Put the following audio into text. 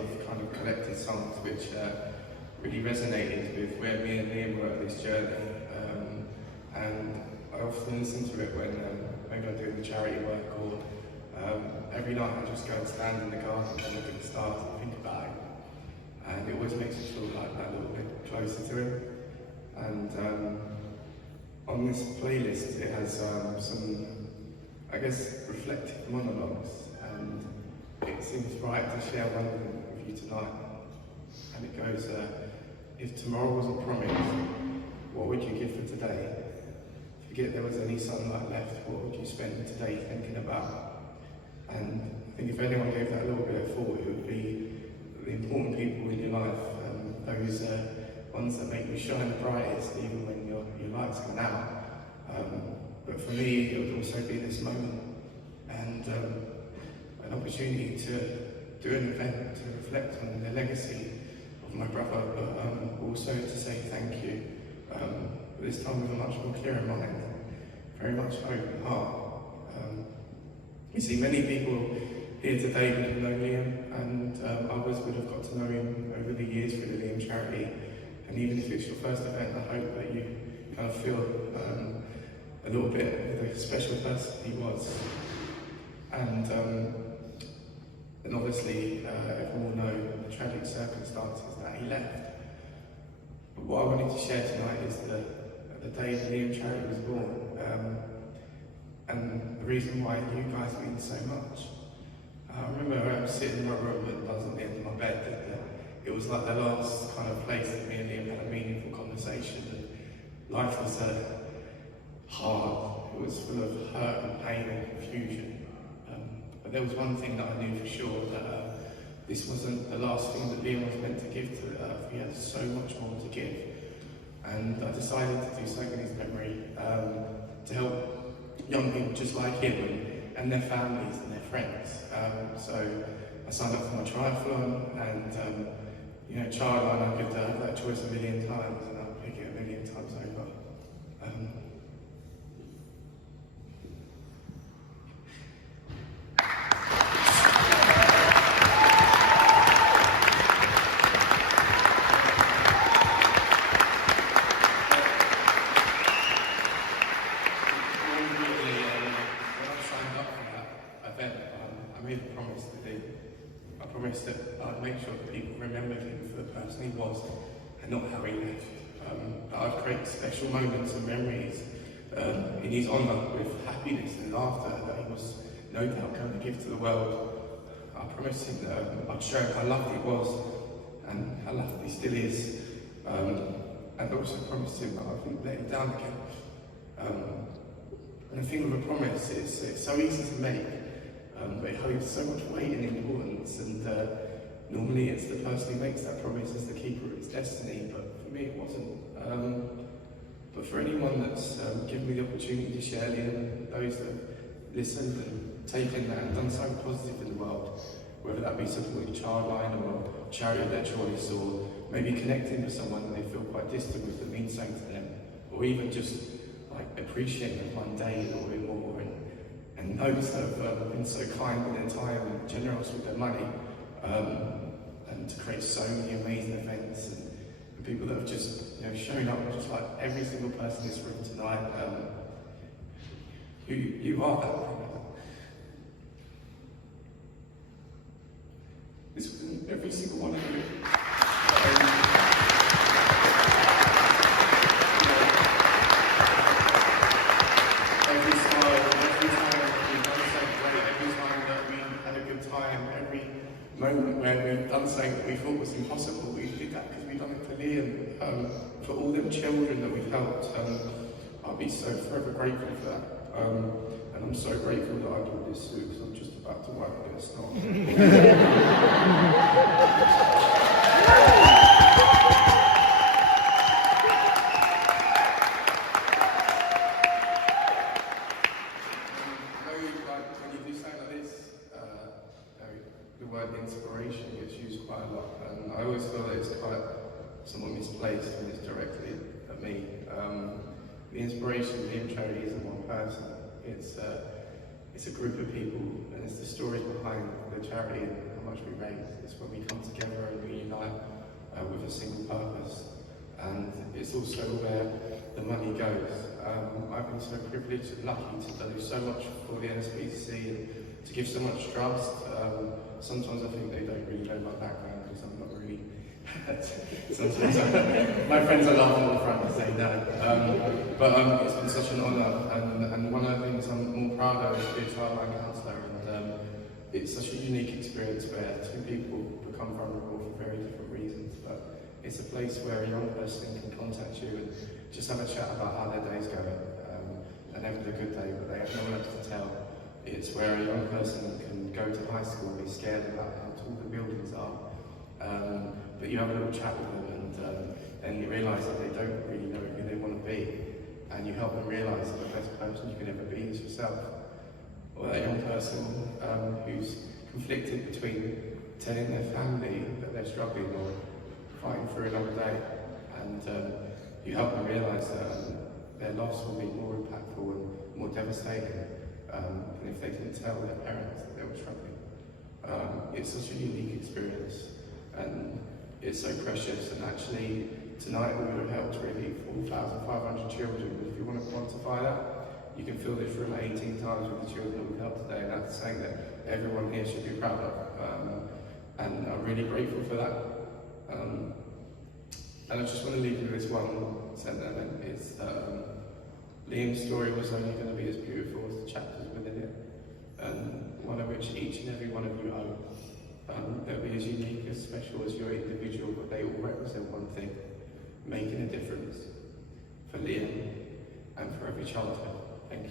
I've kind of collected songs which really resonated with where me and Liam were at this journey. And I often listen to it when maybe I'm doing the charity work, or every night I just go and stand in the garden and look at the stars and think about him. And it always makes me feel like that little bit closer to him. And on this playlist it has some, I guess, reflective monologues, and it seems right to share one of them with you tonight. And it goes, if tomorrow wasn't promised, what would you give for today? Forget there was any sunlight left, what would you spend today thinking about? And I think if anyone gave that a little bit of thought, it would be the important people in your life, those ones that make you shine the brightest even when your light's gone out. But for me, it would also be this moment, and an opportunity to do an event to reflect on the legacy of my brother, but also to say thank you. This time with a much more clearer mind, very much open heart. You see, many people here today would have known Liam, and others would have got to know him over the years through the Liam charity. And even if it's your first event, I hope that you kind of feel a little bit of the special person he was. And obviously, everyone will know the tragic circumstances that he left. But what I wanted to share tonight is the day the Liam charity was born, and the reason why you guys mean so much. I remember sitting in my room and I was at the end of my bed, and it was like the last kind of place that me and Liam had a meaningful conversation. And life was hard, it was full of hurt and pain and confusion. But there was one thing that I knew for sure, that this wasn't the last thing that Liam was meant to give to the earth. He had so much more to give. And I decided to do something in his memory to help young people just like him and their families and their friends. So I signed up for my triathlon, and you know, Childline, I could have that choice a million times, and I'll pick it a million times over. I promised that I'd make sure that people remembered him for the person he was and not how he left. That I'd create special moments and memories in his honour with happiness and laughter that he was no doubt going to give to the world. I promised him that I'd show him how lovely he was and how lovely he still is. And I also promised him that I wouldn't let him down again. And the thing with a promise is it's so easy to make. But it holds so much weight and importance, and normally it's the person who makes that promise as the keeper of its destiny, but for me it wasn't. But for anyone that's given me the opportunity to share Liam, and those that have listened and taken that and done something positive in the world, whether that be supporting Childline or charity of their choice, or maybe connecting with someone that they feel quite distant with that means something to them, or even just like appreciating them one day a little bit more. And those that have been so kind with their time and generous with their money, and to create so many amazing events, and people that have just shown up, just like every single person in this room tonight. You are that product. This every single one of you. Moment where we've done something that we thought was impossible, we did that because we've done it for Liam, for all them children that we've helped. I'll be so forever grateful for that. And I'm so grateful that I brought this suit, because I'm just about to wipe a bit of snot. The word inspiration gets used quite a lot, and I always feel that it's quite somewhat misplaced when it's directly at me. The inspiration of the charity isn't one person, it's a group of people, and it's the stories behind the charity and how much we raise. It's when we come together and we unite with a single purpose. And it's also where the money goes. I've been so privileged and lucky to do so much for the NSPCC and to give so much trust. Sometimes I think they don't really know my background because I'm not really. Sometimes my friends are laughing at the front and say no. But it's been such an honour, and one of the things I'm more proud of is to be a childline counsellor. And it's such a unique experience where two people become vulnerable for very different reasons. But it's a place where a young person can contact you and just have a chat about how their day's going. And having a good day, but they have no one else to tell. It's where a young person can go to high school and be scared about how tall the buildings are. But you have a little chat with them and you realise that they don't really know who they want to be. And you help them realise that the best person you can ever be is yourself. Or a young person who's conflicted between telling their family that they're struggling or fighting through another day. And you help them realise that their loss will be more impactful and more devastating than if they didn't tell their parents that they were struggling. It's such a unique experience, and it's so precious. And actually, tonight we would have helped really 4,500 children. But if you want to quantify that, you can fill this room 18 times with the children that we've helped today, and that's something that everyone here should be proud of. And I'm really grateful for that. And I just want to leave you with this one sentiment. It's Liam's story was only going to be as beautiful as the chapters within it, and one of which each and every one of you own. They'll be as unique, as special as your individual, but they all represent one thing: making a difference for Liam and for every childhood. Thank you.